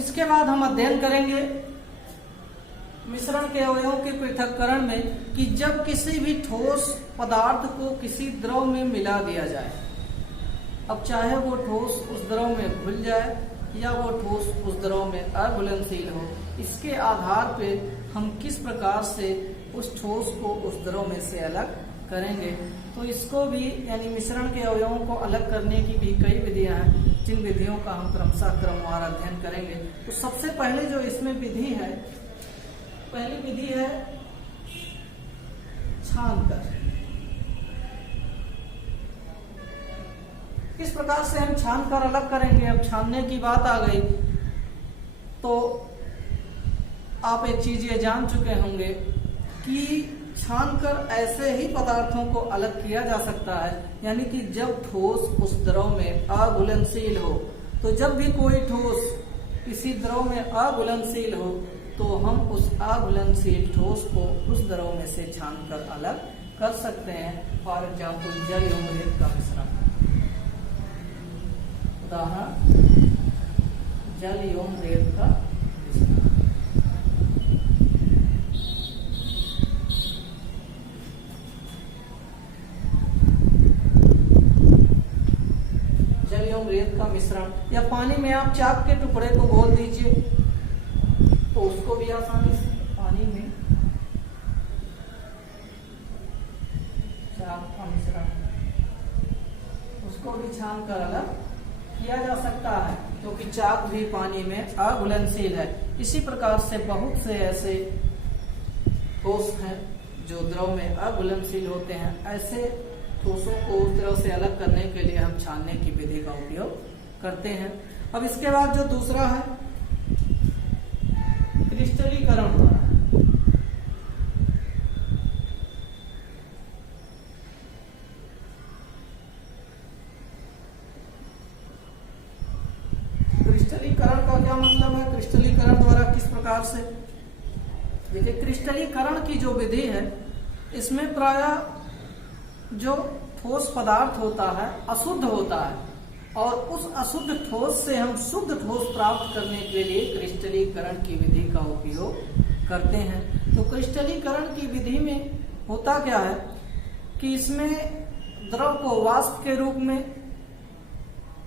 इसके बाद हम अध्ययन करेंगे मिश्रण के अवयवों के पृथक्करण में कि जब किसी भी ठोस पदार्थ को किसी द्रव में मिला दिया जाए, अब चाहे वो ठोस उस द्रव में घुल जाए या वो ठोस उस द्रव में अघुलनशील हो, इसके आधार पे हम किस प्रकार से उस ठोस को उस द्रव में से अलग करेंगे। तो इसको भी यानी मिश्रण के अवयवों को अलग करने की भी कई विधियां हैं, जिन विधियों का हम क्रमशः क्रमवार अध्ययन करेंगे। तो सबसे पहले जो इसमें विधि है, पहली विधि है छानकर। किस प्रकार से हम छानकर अलग करेंगे। अब छानने की बात आ गई तो आप एक चीज ये जान चुके होंगे कि छानकर ऐसे ही पदार्थों को अलग किया जा सकता है, यानी कि जब ठोस उस द्रव में अघुलनशील हो। तो जब भी कोई ठोस किसी द्रव में अघुलनशील हो तो हम उस अघुलनशील ठोस को उस द्रव में से छानकर अलग कर सकते हैं। फॉर एग्जाम्पल जल एवं रेत का मिश्रण, उदाहरण जल एवं रेत का मिश्रण। जल एवं रेत का मिश्रण, या पानी में आप चाक के टुकड़े को घोल दीजिए तो उसको भी आसानी से पानी में चाक का मिश्रण, उसको भी छान कर अलग किया जा सकता है, क्योंकि चाक भी पानी में अघुलनशील है। इसी प्रकार से बहुत से ऐसे ठोस हैं जो द्रव में अघुलनशील होते हैं। ऐसे ठोसों को उस द्रव से अलग करने के लिए हम छानने की विधि का उपयोग करते हैं। अब इसके बाद जो दूसरा है क्रिस्टलीकरण द्वारा। क्रिस्टलीकरण का क्या मतलब है, क्रिस्टलीकरण द्वारा किस प्रकार से। देखिए, क्रिस्टलीकरण की जो विधि है इसमें प्रायः जो ठोस पदार्थ होता है अशुद्ध होता है, और उस अशुद्ध ठोस से हम शुद्ध ठोस प्राप्त करने के लिए क्रिस्टलीकरण की विधि का उपयोग करते हैं। तो क्रिस्टलीकरण की विधि में होता क्या है कि इसमें द्रव को वाष्प के रूप में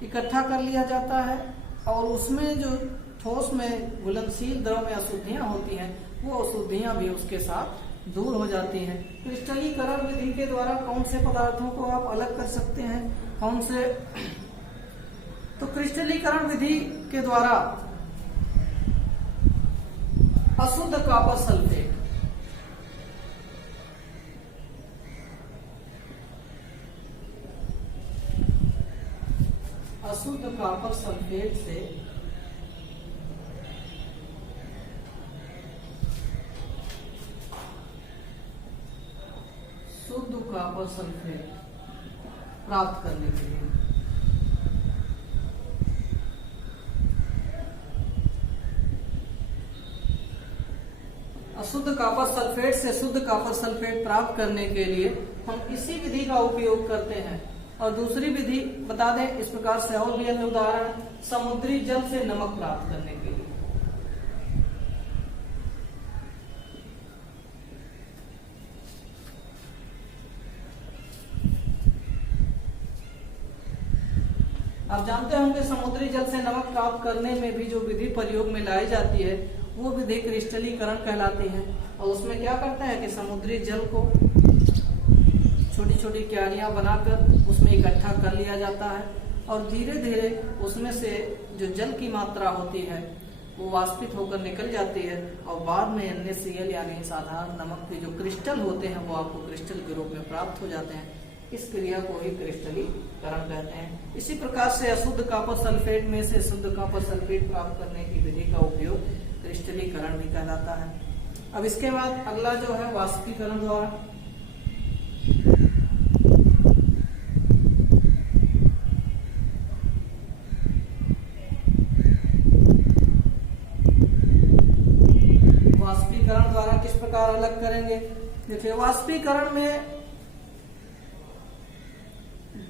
इकट्ठा कर लिया जाता है, और उसमें जो ठोस में घुलनशील द्रव में अशुद्धियां होती हैं वो अशुद्धियां भी उसके साथ दूर हो जाती हैं। क्रिस्टलीकरण विधि के द्वारा कौन से पदार्थों को आप अलग कर सकते हैं, कौन से। तो क्रिस्टलीकरण विधि के द्वारा अशुद्ध कॉपर सल्फेट, अशुद्ध कॉपर सल्फेट से शुद्ध कॉपर सल्फेट प्राप्त करने के लिए अशुद्ध कॉपर सल्फेट से शुद्ध कॉपर सल्फेट प्राप्त करने के लिए हम इसी विधि का उपयोग करते हैं। और दूसरी विधि बता दें इस प्रकार से, और भी अन्य उदाहरण, समुद्री जल से नमक प्राप्त करने के लिए। आप जानते होंगे समुद्री जल से नमक प्राप्त करने में भी जो विधि प्रयोग में लाई जाती है वो विधि क्रिस्टलीकरण कहलाती है। और उसमें क्या करते हैं कि समुद्री जल को छोटी छोटी क्यारियां बनाकर उसमें इकट्ठा कर लिया जाता है, और धीरे धीरे उसमें से जो जल की मात्रा होती है वो वाष्पित होकर निकल जाती है, और बाद में NaCl यानी साधारण नमक के जो क्रिस्टल होते हैं वो आपको क्रिस्टल के रूप में प्राप्त हो जाते हैं। इस क्रिया को ही क्रिस्टलीकरण कहते हैं। इसी प्रकार से अशुद्ध कॉपर सल्फेट में से शुद्ध कॉपर सल्फेट प्राप्त करने की विधि का उपयोग क्रिस्टलीकरण भी कहलाता है। अब इसके बाद अगला जो है वाष्पीकरण द्वारा। वाष्पीकरण द्वारा किस प्रकार अलग करेंगे। देखिए, वाष्पीकरण में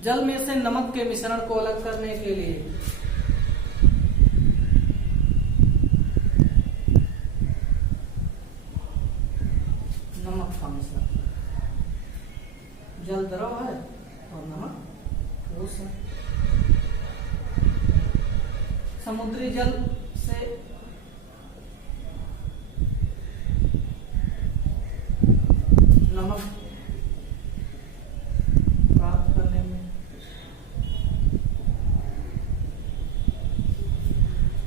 जल में से नमक के मिश्रण को अलग करने के लिए और नमक ठोस है। समुद्री जल से नमक प्राप्त करने में,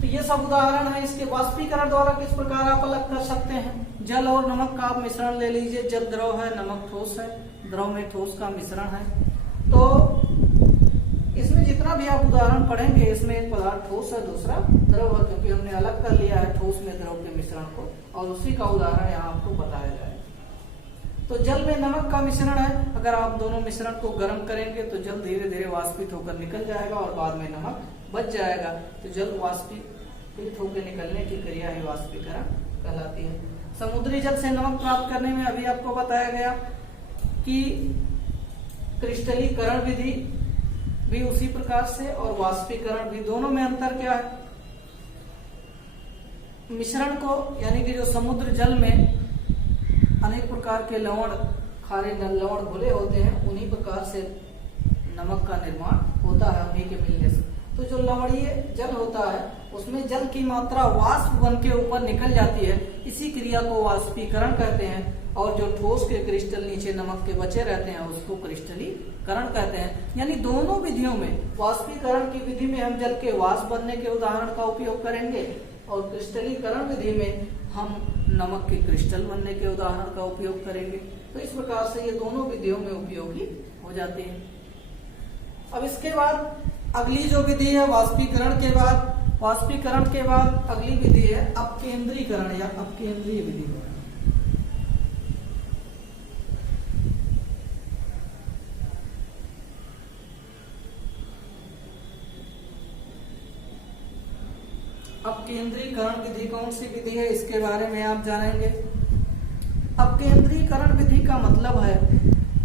तो ये सब उदाहरण है। इसके वाष्पीकरण द्वारा किस प्रकार आप अलग कर सकते हैं। जल और नमक का आप मिश्रण ले लीजिए। जल द्रव है, नमक ठोस है, द्रव में ठोस का मिश्रण है। तो इसमें जितना भी आप उदाहरण पढ़ेंगे, इसमें एक पदार्थ ठोस है, दूसरा द्रव है, क्योंकि हमने अलग कर लिया है ठोस में द्रव के मिश्रण को, और उसी का उदाहरण यहाँ आपको बताया जाए। तो जल में नमक का मिश्रण है। अगर आप दोनों मिश्रण को गर्म करेंगे तो जल धीरे धीरे वाष्पित होकर निकल जाएगा और बाद में नमक बच जाएगा। तो जल वाष्पित होकर निकलने की क्रिया ही वाष्पीकरण कहलाती है। समुद्री जल से नमक प्राप्त करने में अभी आपको बताया गया कि क्रिस्टलीकरण विधि भी उसी प्रकार से और वाष्पीकरण भी, दोनों में अंतर क्या है। मिश्रण को यानी कि जो समुद्र जल में अनेक प्रकार के लवण, खारे लवण घुले होते हैं, उन्हीं प्रकार से नमक का निर्माण होता है उन्हीं के मिलने से। तो जो लवणीय जल होता है उसमें जल की मात्रा वाष्प बन के ऊपर निकल जाती है, इसी क्रिया को वाष्पीकरण कहते हैं। और जो ठोस के क्रिस्टल नीचे नमक के बचे रहते हैं उसको क्रिस्टलीकरण कहते हैं। यानी दोनों विधियों में, वाष्पीकरण की विधि में हम जल के वाष्प बनने के उदाहरण का उपयोग करेंगे और क्रिस्टलीकरण विधि में हम नमक के क्रिस्टल बनने के उदाहरण का उपयोग करेंगे। तो इस प्रकार से ये दोनों विधियों में उपयोगी हो जाते हैं। अब इसके बाद अगली जो विधि है वाष्पीकरण के बाद अगली विधि है अपकेंद्रीकरण या अपकेंद्रीय विधि। अपकेंद्रीकरण विधि कौन सी विधि है, इसके बारे में आप जानेंगे। अपकेंद्रीकरण विधि का मतलब है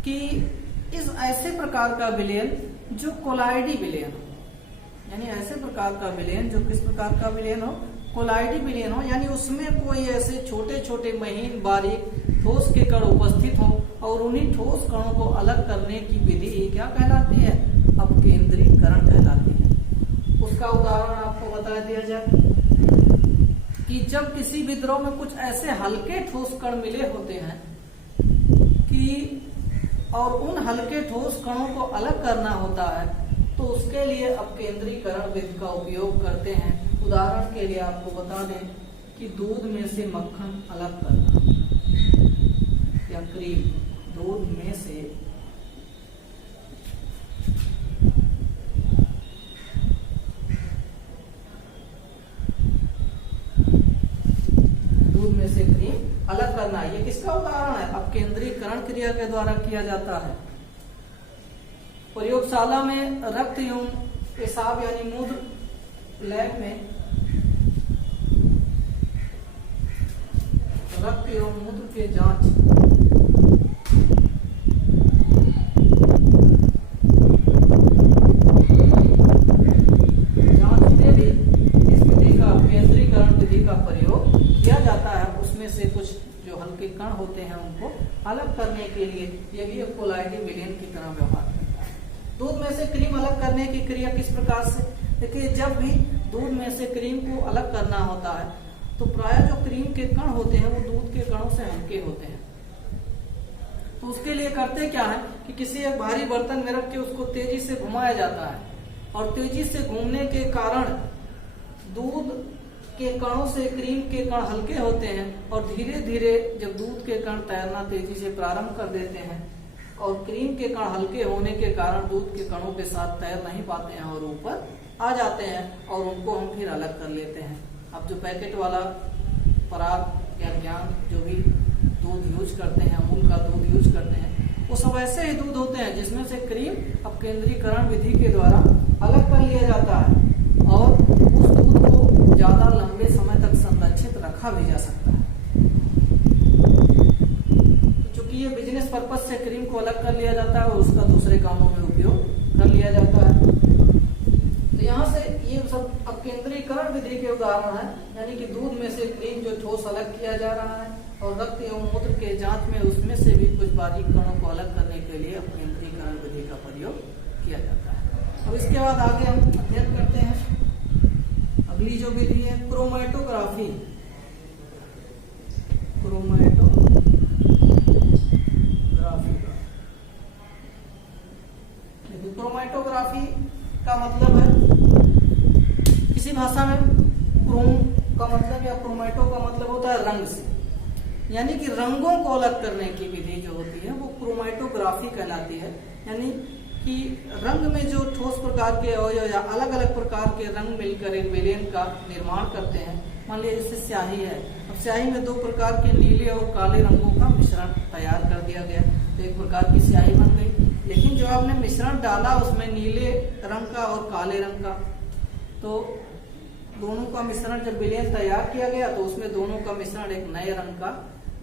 कि इस ऐसे प्रकार का विलयन जो कोलाइडी विलयन हो, यानी ऐसे प्रकार का विलयन जो किस प्रकार का विलयन हो, कोलाइडी विलयन हो, यानी उसमें कोई ऐसे छोटे छोटे महीन बारीक ठोस के कण उपस्थित हो और उन्हीं ठोस कणों को अलग करने की विधि क्या कहलाती है, अपकेंद्रीकरण कहलाती है। उसका उदाहरण आपको बता दिया जाए कि जब किसी भी द्रव में कुछ ऐसे हल्के ठोस कण मिले होते हैं कि और उन हल्के ठोस कणों को अलग करना होता है, तो उसके लिए अपकेंद्रीकरण विधि का उपयोग करते हैं। उदाहरण के लिए आपको बता दें कि दूध में से मक्खन अलग करना या क्रीम, दूध में से क्रीम अलग करना, ये किसका उदाहरण है, अपकेंद्रीकरण क्रिया के द्वारा किया जाता है। प्रयोगशाला में रक्त एवं पेशाब यानी मूत्र, लैब में रक्त एवं मूत्र के जांच में भी इस विधि का, अपकेंद्रीकरण विधि का प्रयोग किया जाता है। उसमें से कुछ जो हल्के कण होते हैं उनको अलग करने के लिए ये भी एक कोलाइडी विलयन की तरह व्यवहार करता है। दूध में से क्रीम अलग करने की क्रिया किस प्रकार से, देखिए जब भी दूध में से क्रीम को अलग करना होता है तो प्रायः जो क्रीम के कण होते हैं वो दूध के कणों से हल्के होते हैं। तो उसके लिए करते क्या है कि किसी एक भारी बर्तन में रख के उसको तेजी से घुमाया जाता है और तेजी से घूमने के कारण दूध के कणों से क्रीम के कण हल्के होते हैं और धीरे धीरे जब दूध के कण तैरना तेजी से प्रारंभ कर देते हैं और क्रीम के कण हल्के होने के कारण दूध के कणों के साथ तैर नहीं पाते हैं और ऊपर आ जाते हैं और उनको हम फिर अलग कर लेते हैं। अब जो पैकेट वाला पराग या ज्ञान जो भी दूध यूज करते हैं, अमूल का दूध यूज करते हैं, वो सब ऐसे ही दूध होते हैं जिसमें से क्रीम अपकेंद्रीकरण विधि के द्वारा अलग कर लिया जाता है और उस दूध को ज्यादा लंबे समय तक संरक्षित रखा भी जा सकता है। चूंकि ये बिजनेस पर्पज से क्रीम को अलग कर लिया जाता है और उसका दूसरे कामों में उपयोग कर लिया जाता है। तो यहाँ से ये सब अपकेंद्रीकरण विधि के उदाहरण है, यानी कि दूध में से क्रीम जो ठोस अलग किया जा रहा है और रक्त एवं मूत्र के जांच में उसमें से भी कुछ बारीक कणों को अलग करने के लिए अपकेंद्रीकरण विधि का प्रयोग प्रयोग किया जाता है। अब इसके बाद आगे हम अध्ययन करते हैं अगली जो विधि है क्रोमैटोग्राफी। क्रोमैटोग्राफी का मतलब है, किसी भाषा में क्रोम का मतलब या क्रोमैटो का मतलब होता है रंग से, यानी कि रंगों को अलग करने की विधि जो होती है वो क्रोमैटोग्राफी कहलाती है। यानी कि रंग में जो ठोस प्रकार के अवयव या अलग अलग प्रकार के रंग मिलकर एक विलयन का निर्माण करते हैं। मान लीजिए जैसे स्याही है, अब स्याही में दो प्रकार के नीले और काले रंगों का मिश्रण तैयार कर दिया गया तो एक प्रकार की स्याही बन गई। लेकिन जब आपने मिश्रण डाला उसमें नीले रंग का और काले रंग का, तो दोनों का मिश्रण जब विलयन तैयार किया गया तो उसमें दोनों का मिश्रण एक नए रंग का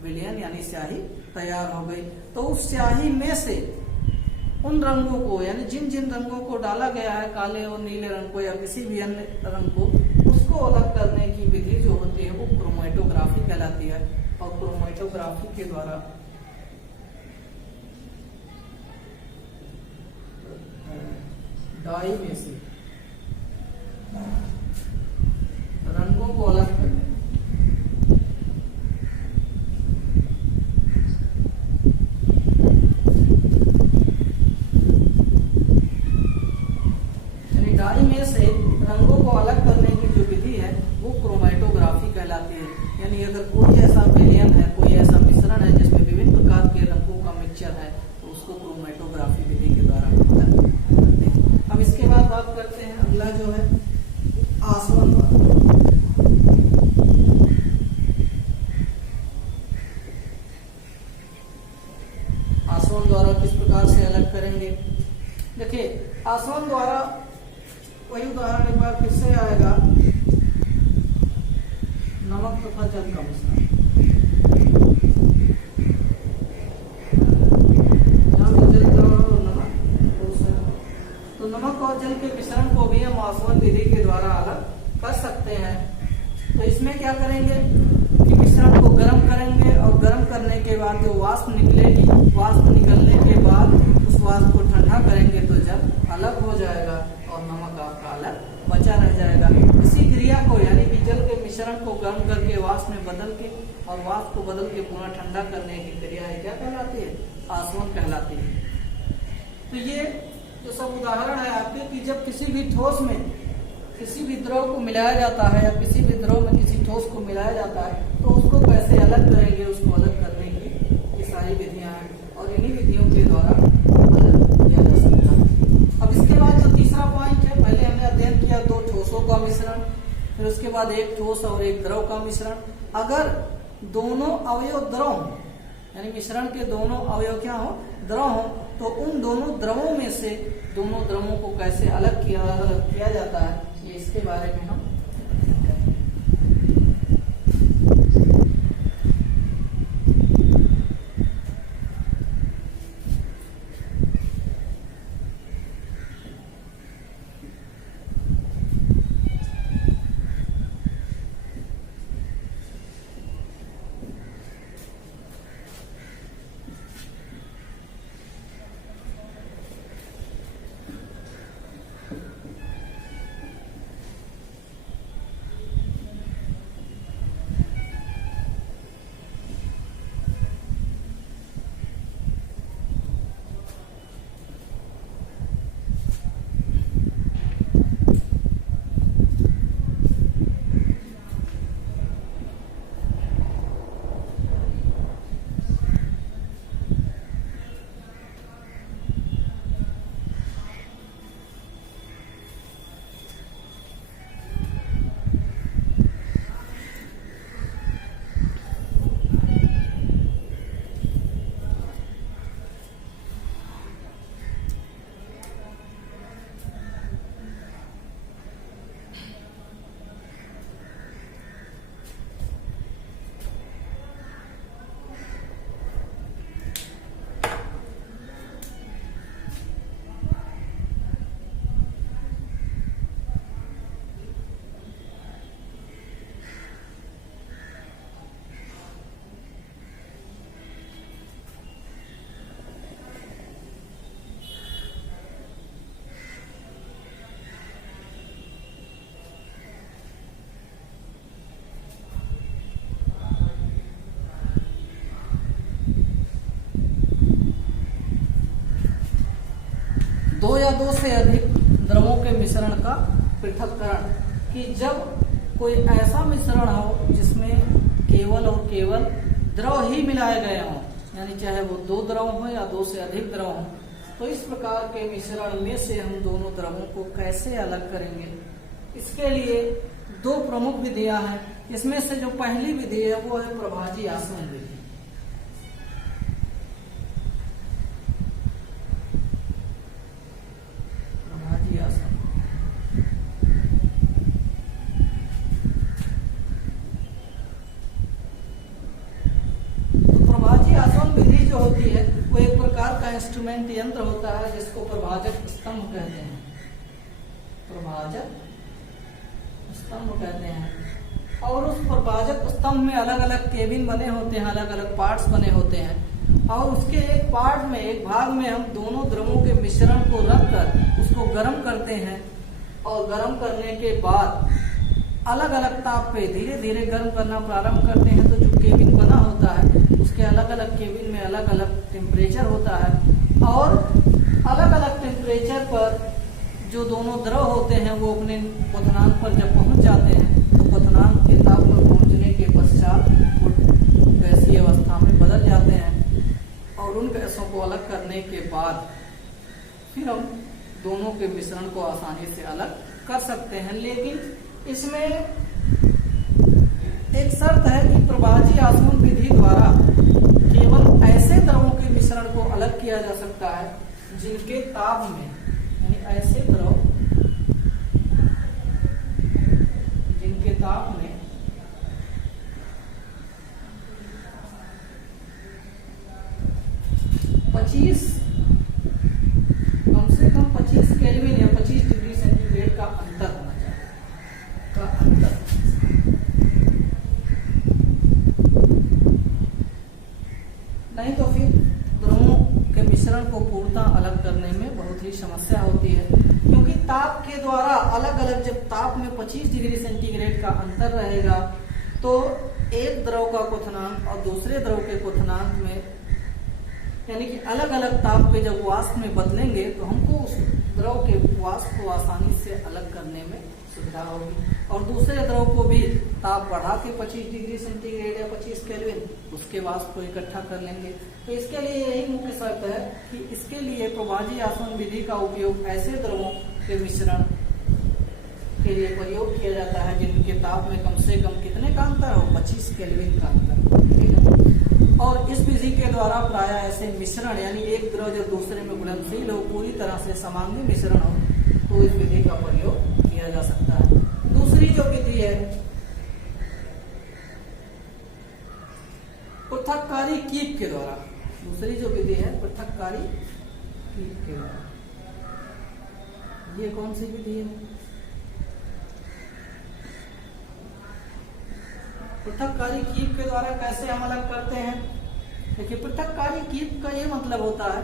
विलयन यानी स्याही तैयार हो गई। तो उस स्याही में से उन रंगों को यानी जिन जिन रंगों को डाला गया है, काले और नीले रंग को या किसी भी अन्य रंग को, उसको अलग करने की विधि जो होती है वो क्रोमैटोग्राफी कहलाती है। और क्रोमैटोग्राफी के द्वारा डाई में से रंगों को अलग करने डाई में से रंगों को अलग करने की जो विधि है वो क्रोमैटोग्राफी कहलाती है। यानी अगर कोई ऐसा विलयन है, कोई ऐसा मिश्रण है जिसमें विभिन्न प्रकार के रंगों का मिक्सचर है तो उसको क्रोमैटोग्राफी विधि के द्वारा अलग करते हैं। अब इसके बाद बात करते हैं अगला जो है आसवन द्वारा। आसवन द्वारा किस प्रकार से अलग करेंगे? देखिए आसवन द्वारा वही उदाहरण एक बार फिर से आएगा, नमक तथा जल का मिश्रण। तो नमक और जल के मिश्रण को भी हम आसवन विधि के द्वारा अलग कर सकते हैं। तो इसमें क्या करेंगे कि मिश्रण को गर्म करेंगे और गर्म करने के बाद जो वाष्प निकलेगी, वाष्प निकलने के बाद उस वाष्प को ठंडा करेंगे तो जल अलग हो जाएगा और नमक आपका अलग बचा रह जाएगा। इसी क्रिया को यानी कि जल के मिश्रण को गर्म करके वाष्प में बदल के और वाष्प को बदल के पुनः ठंडा करने की क्रिया है क्या कहलाती है? आसवन कहलाती है। तो ये जो सब उदाहरण है आपके कि जब किसी भी ठोस में किसी भी द्रव को मिलाया जाता है या किसी भी द्रव में किसी ठोस को मिलाया जाता है तो उसको कैसे अलग करेंगे, उसको अलग करने की ये सारी विधियां हैं और इन्हीं विधियों के द्वारा अलग किया जा सकता है। अब इसके बाद जो तीसरा पॉइंट है, पहले हमने अध्ययन किया दो ठोसों का मिश्रण, फिर उसके बाद एक ठोस और एक द्रव का मिश्रण। अगर दोनों अवयव द्रव हो यानी मिश्रण के दोनों अवयव क्या हो? द्रव हो, तो उन दोनों द्रवों में से दोनों द्रवों को कैसे अलग किया जाता है ये इसके बारे में हम दो या दो से अधिक द्रवों के मिश्रण का पृथक्करण, कि जब कोई ऐसा मिश्रण हो जिसमें केवल और केवल द्रव ही मिलाए गए हों, यानी चाहे वो दो द्रव हो या दो से अधिक द्रव हो, तो इस प्रकार के मिश्रण में से हम दोनों द्रवों को कैसे अलग करेंगे। इसके लिए दो प्रमुख विधियां हैं। इसमें से जो पहली विधि है वो है प्रभाजी आसवन विधि। प्रभाजी आसवन, तो प्रभाजी आसवन विधि जो होती है वो एक प्रकार का इंस्ट्रूमेंट यंत्र होता है जिसको प्रभाजक स्तंभ कहते हैं। प्रभाजक स्तंभ कहते हैं। और उस प्रभाजक स्तंभ में अलग अलग केबिन बने होते हैं, अलग अलग पार्ट्स बने होते हैं, और उसके एक पार्ट में, एक भाग में हम दोनों द्रवों के मिश्रण को रखकर उसको गर्म करते हैं, और गर्म करने के बाद अलग अलग ताप पे धीरे धीरे गर्म करना प्रारंभ करते हैं। तो जो केबिन बना होता है उसके अलग अलग केबिन में अलग अलग टेम्परेचर होता है, और अलग अलग टेम्परेचर पर जो दोनों द्रव होते हैं वो अपने क्वथनांक पर जब पहुंच जाते हैं तो क्वथनांक के ताप पर पहुंचने के पश्चात वो गैसीय अवस्था में बदल जाते हैं, और उन गैसों को अलग करने के बाद फिर हम दोनों के मिश्रण को आसानी से अलग कर सकते हैं। लेकिन इसमें एक शर्त है कि प्रभाजी आसवन विधि द्वारा केवल ऐसे द्रवों के मिश्रण को अलग किया जा सकता है जिनके ताप में, ऐसे द्रव जिनके ताप में कम से कम 25 केल्विन या 25 डिग्री सेंटीग्रेड का अंतर होना चाहिए, का अंतर। नहीं तो फिर द्रवों के मिश्रण को पूर्णतः अलग करने में बहुत ही समस्या होती है, क्योंकि ताप के द्वारा अलग अलग, जब ताप में 25 डिग्री सेंटीग्रेड का अंतर रहेगा तो एक द्रव का क्वथनांक और दूसरे द्रव के क्वथनांक में, यानी कि अलग अलग ताप पे जब वाष्प में बदलेंगे तो हमको उस द्रव के वाष्प को आसानी से अलग करने में सुविधा होगी, और दूसरे द्रव को भी ताप बढ़ा के 25 डिग्री सेंटीग्रेड या 25 केल्विन उसके वाष्प को इकट्ठा कर लेंगे। तो इसके लिए यही मुख्य शर्त है कि इसके लिए प्रभाजी आसवन विधि का उपयोग ऐसे द्रवों के मिश्रण के लिए प्रयोग किया जाता है जिनके ताप में कम से कम कितने का अंतर हो, 25 केल्विन का अंतर। और इस विधि के द्वारा प्राय ऐसे मिश्रण, यानी एक द्रव जब दूसरे में घुलनशील हो, पूरी तरह से समांगी मिश्रण हो, तो इस विधि का प्रयोग किया जा सकता है। दूसरी जो विधि है पृथक्कारी कीप के द्वारा, दूसरी जो विधि है पृथक्कारी कीप के द्वारा। ये कौन सी विधि है? पृथक्कारी कीप के द्वारा कैसे हम अलग करते हैं? देखिए, पृथक्कारी कीप का ये मतलब होता है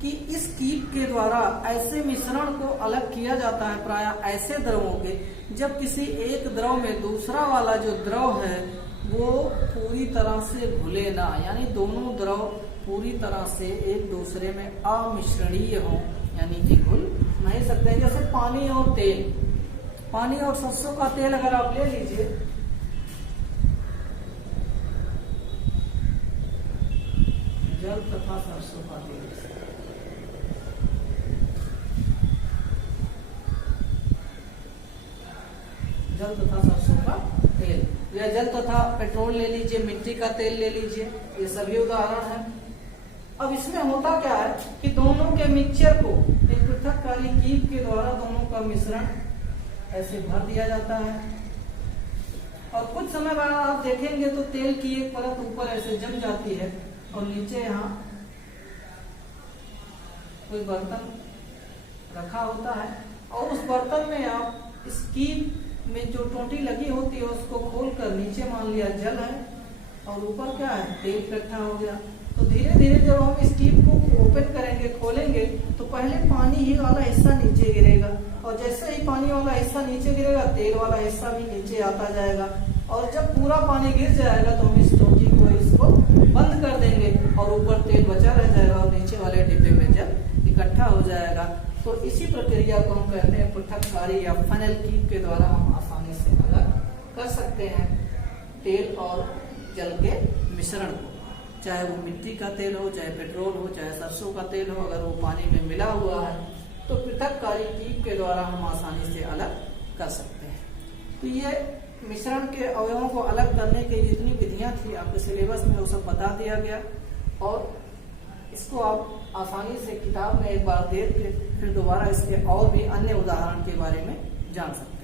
कि इस कीप के द्वारा ऐसे मिश्रण को अलग किया जाता है, प्राय ऐसे द्रवों के, जब किसी एक द्रव में दूसरा वाला जो द्रव है वो पूरी तरह से घुले ना, यानी दोनों द्रव पूरी तरह से एक दूसरे में अमिश्रणीय हो, यानी कि घुल नहीं सकते हैं। जैसे पानी और तेल, पानी और सरसों का तेल अगर आप ले लीजिए, जल तथा सरसों का तेल, जल तथा सरसों का तेल, या जल तथा पेट्रोल ले लीजिए, मिट्टी का तेल ले लीजिए, ये सभी उदाहरण हैं। अब इसमें होता क्या है कि दोनों के मिक्सचर को एक पृथक्कारी कीप के द्वारा दोनों का मिश्रण ऐसे भर दिया जाता है, और कुछ समय बाद आप देखेंगे तो तेल की एक परत ऊपर ऐसे जम जाती है, और नीचे यहाँ कोई बर्तन रखा होता है, और उस बर्तन में आप इस कीप में जो टोटी लगी होती है उसको खोलकर नीचे मान लिया जल है और ऊपर क्या है, तेल इकट्ठा हो गया। तो धीरे धीरे जब हम इस कीप को ओपन करेंगे, खोलेंगे, तो पहले पानी ही वाला हिस्सा नीचे गिरेगा, और जैसे ही पानी वाला हिस्सा नीचे गिरेगा तेल वाला हिस्सा भी नीचे आता जाएगा, और जब पूरा पानी गिर जाएगा तो हम इस टोटी को इसको बंद कर देंगे और ऊपर तेल बचा रह जाएगा और नीचे वाले डिब्बे में जल इकट्ठा हो जाएगा। तो इसी प्रक्रिया को हम कहते हैं पृथक्कारी या फनेल के द्वारा हम आसानी से अलग कर सकते हैं तेल और जल के मिश्रण को, चाहे वो मिट्टी का तेल हो, चाहे पेट्रोल हो, चाहे सरसों का तेल हो। अगर वो पानी में मिला हुआ है तो पृथक्कारी कीप के द्वारा हम आसानी से अलग कर सकते हैं। तो ये मिश्रण के अवयवों को अलग करने की जितनी विधियां थी आपके सिलेबस में वो सब बता दिया गया, और इसको आप आसानी से किताब में एक बार देख के फिर दोबारा इसके और भी अन्य उदाहरण के बारे में जान सकते हैं।